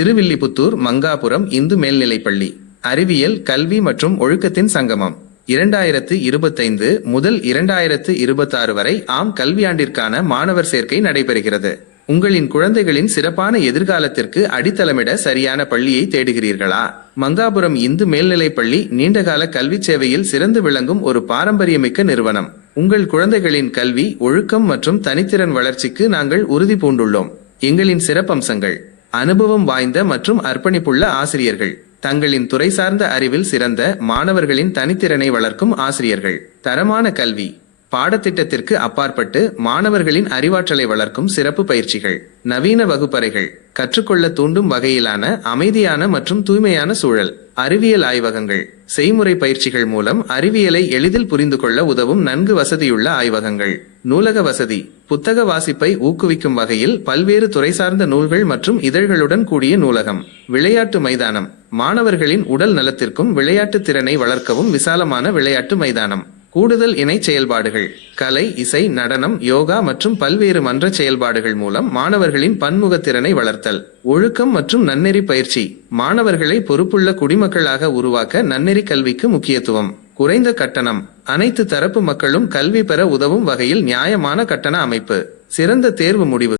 திருவில்லிபுத்தூர் மங்காபுரம் இந்து மேல்நிலைப்பள்ளி. அறிவியல் கல்வி மற்றும் ஒழுக்கத்தின் சங்கமம். இரண்டாயிரத்து இருபத்தைந்து முதல் இரண்டாயிரத்து இருபத்தாறு வரை ஆம் கல்வியாண்டிற்கான மாணவர் சேர்க்கை நடைபெறுகிறது. உங்களின் குழந்தைகளின் சிறப்பான எதிர்காலத்திற்கு அடித்தளமிட சரியான பள்ளியை தேடுகிறீர்களா? மங்காபுரம் இந்து மேல்நிலைப்பள்ளி நீண்டகால கல்வி சேவையில் சிறந்து விளங்கும் ஒரு பாரம்பரியமிக்க நிறுவனம். உங்கள் குழந்தைகளின் கல்வி ஒழுக்கம் மற்றும் தனித்திறன் வளர்ச்சிக்கு நாங்கள் உறுதி பூண்டுள்ளோம் எங்களின் சிறப்பம்சங்கள். அனுபவம் வாய்ந்த மற்றும் அர்ப்பணிப்புள்ள ஆசிரியர்கள். தங்களின் துறை சார்ந்த அறிவில் சிறந்த மாணவர்களின் தனித்திறனை வளர்க்கும் ஆசிரியர்கள். தரமான கல்வி. பாடத்திட்டத்திற்கு அப்பாற்பட்டு மாணவர்களின் அறிவாற்றலை வளர்க்கும் சிறப்பு பயிற்சிகள் நவீன வகுப்பறைகள் கற்றுக்கொள்ள தூண்டும் வகையிலான அமைதியான மற்றும் தூய்மையான சூழல் அறிவியல் ஆய்வகங்கள் செய்முறை பயிற்சிகள் மூலம் அறிவியலை எளிதில் புரிந்து கொள்ள உதவும் நன்கு வசதியுள்ள ஆய்வகங்கள் நூலக வசதி புத்தக வாசிப்பை ஊக்குவிக்கும் வகையில் பல்வேறு துறை சார்ந்த நூல்கள் மற்றும் இதழ்களுடன் கூடிய நூலகம் விளையாட்டு மைதானம் மாணவர்களின் உடல் நலத்திற்கும் விளையாட்டு திறனை வளர்க்கவும் விசாலமான விளையாட்டு மைதானம். கூடுதல் இணை செயல்பாடுகள் கலை இசை நடனம் யோகா மற்றும் பல்வேறு மன்ற செயல்பாடுகள் மூலம் மாணவர்களின் பன்முகத்திறனை வளர்த்தல் ஒழுக்கம் மற்றும் நன்னெறி பயிற்சி மாணவர்களை பொறுப்புள்ள குடிமக்களாக உருவாக்க நன்னெறி கல்விக்கு முக்கியத்துவம் குறைந்த கட்டணம் அனைத்து தரப்பு மக்களும் கல்வி பெற உதவும் வகையில் நியாயமான கட்டண அமைப்பு சிறந்த தேர்வு முடிவு